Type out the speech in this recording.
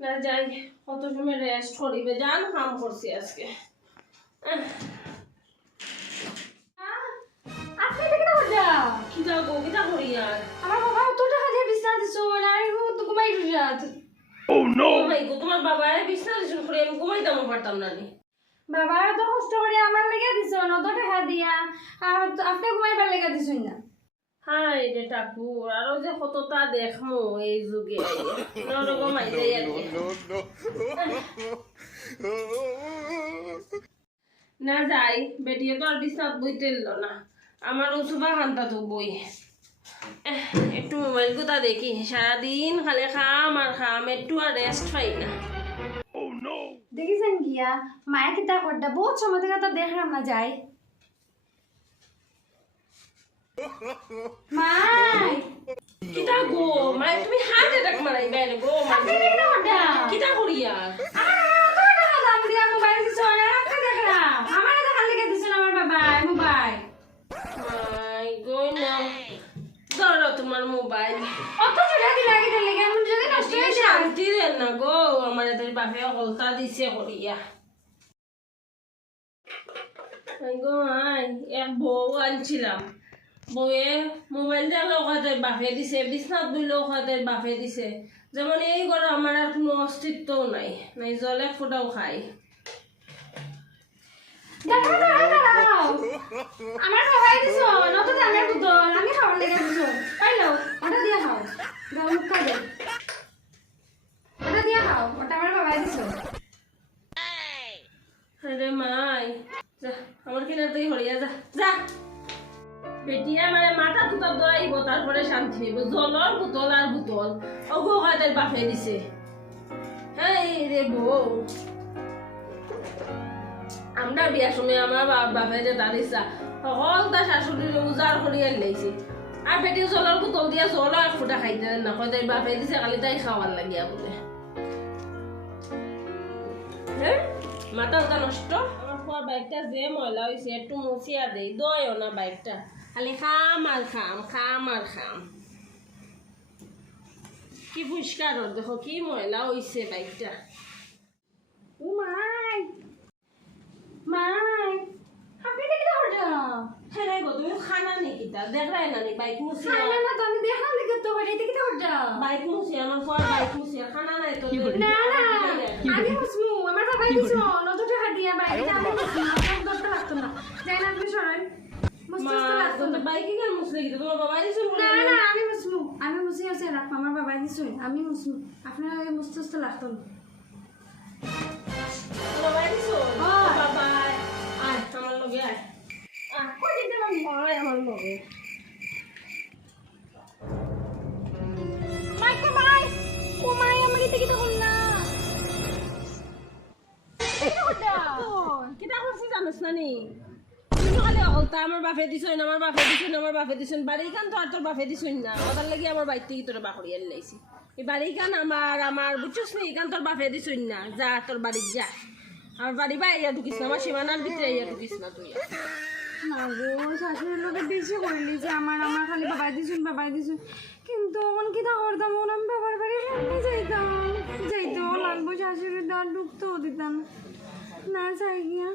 না যাই কত সময় রেস্ট করিবে? জান কাম করছি আজকে। আমার বাবা অত টাকা দিয়ে বিছনা দিছো না আমি তো ঘুমাই রাত। ও মাই গো তোমার বাবারে বিছনা দিছুন করে আমি ঘুমাইতাম পারতাম না নি বাবা এত কষ্ট করে আমার লেগে দিছো অত টাকা দিয়া। আর তো আপনি ঘুমাইবার লেগে দিছুন না। হাই রে ঠাকুর আরও যে কতটা দেখমু এই যুগে। নরকম আইলে আর কি না যাই বেটিয়ে তো আর বিছনাত বইতে এলো না। আমার ওসুবা খান্তা তো বই। এহ, একটু মোবাইল কোথা দেখি। সারাদিন খালি খাম আর খাম একটু আর রেস্ট পাই না। দেখিছেন গিয়া মায়ের কিতা করটা বহুত সময় থেকে তো দেখলাম না যাই। মাই কিতা গো? মানে তুমি হার্ট অ্যাটাক মারাই বাইরে গো এটা করটা কিতা করি আর আমার টাকা দাম দিয়া মোবাইল দিছো না আপনি দেখলাম আমার টাকা লেগে দিছেন আমার বাবা মোবাইল। মাই গো না। ধরো তোমার মোবাইল। অত টাকা দিলে আগে দিলে কেমন যদি নষ্ট হয়ে শান্তি দেন না গো আমার এদের বাপে হলতা দিছে করিয়া। গো আই এক বউ আনছিলাম। বউয়ে মোবাইল দেখলে ওখানে বাপে দিছে বিছনাত বইলে ওখানে বাপে দিছে। যেমন এই ঘরে আমার আর কোনো অস্তিত্বও নাই নাই জলে ফুটাও খাই। আমার মোবাইল দিছো নত দামের বোতল আমি খাবার লেগে দিছো পাইলো ওটা দিয়ে খাও। দাও মুখ খাবে ওটা দিয়ে খাও ওটা আমার বাবা দিছো আরে মাই যা আমার কিনার থেকে হরিয়া যা যা। বেটিয়া মানে মাথা তুতা দৌড়াইব তারপরে শান্তি হইব। জলর বোতল আর বোতল। অগো হয়তো বাপে দিছে। হ্যাঁ রে বউ। আমরা বিয়ার সময় আমার বাপে যে তার ইচ্ছা সকল তার শাশুড়ির উজাড় করিয়া লাইছে আর বেটি জলর বোতল দিয়া জল এক ফুটা খাইতে না কয় তাই বাপে দিছে, খালি তাই খাওয়ার লাগিয়া বলে। হ্যাঁ মাথা ওটা নষ্ট। আমার বাইকটা যে ময়লা হয়েছে একটু মুছিয়া দেই দয়ও না বাইকটা। খালি খাম আর খাম খাম আর খাম। কি পরিষ্কার ওর দেখো কি ময়লা হয়েছে বাইকটা। ও মাই মাই আপনি কি করছ গো তুমি খানা নেই তা দেখলাই না নি বাইক না তো আমি তো বাড়ি কি বাইক মুছিয়া আমার বাইক খানা নাই তো না না আমি আমার বাবা দিছো নত টাকা দিয়া বাইরে আমি মুসমু আমার দরকার লাগতো না যাই না আপনি সরাই মুসমু মা লাগতো না তো কেন তোমার বাবা দিছে না না আমি মুসমু আমি মুছি আছে রাখ আমার বাবা দিছো আমি মুসমু আপনার আগে মুছতে মুছতে লাগতো না। বাবা দিছো বাবা আয় আমার লগে আয়। আয় কই দিতে আয় আমার লগে। মাই কো মাই। আমাকে না। কিতা করছি জানোস না নি খালি অকলতা আমার বাপে দিছইন আমার বাপে দিছইন আমার বাপে দিছইন বাড়ি কান তো আর তোর বাপে দিছইন না। ওটার লাগি আমার বাড়ি থেকে তোর বাকরি আনি লাইছি। এই বাড়ি কান আমার আমার বুঝছিস নি? কান তোর বাপে দিছইন না। যা, তোর বাড়ি যা। আমার বাড়ি বা ইয়া ঢুকিস না। আমার সীমানার ভিতরে ইয়া ঢুকিস না তুই। শাশুড়ির লোকে বেশি যে আমার আমার খালি বাবাই দিছুন বাবাই দিছুন। কিন্তু এখন কি তা করতাম ওন আমি বাবার বাড়ি রাখতে যাইতাম। যাইতেও লাগবো শাশুড়ির দাঁড় ঢুকতেও দিতাম। না, যাই গিয়া।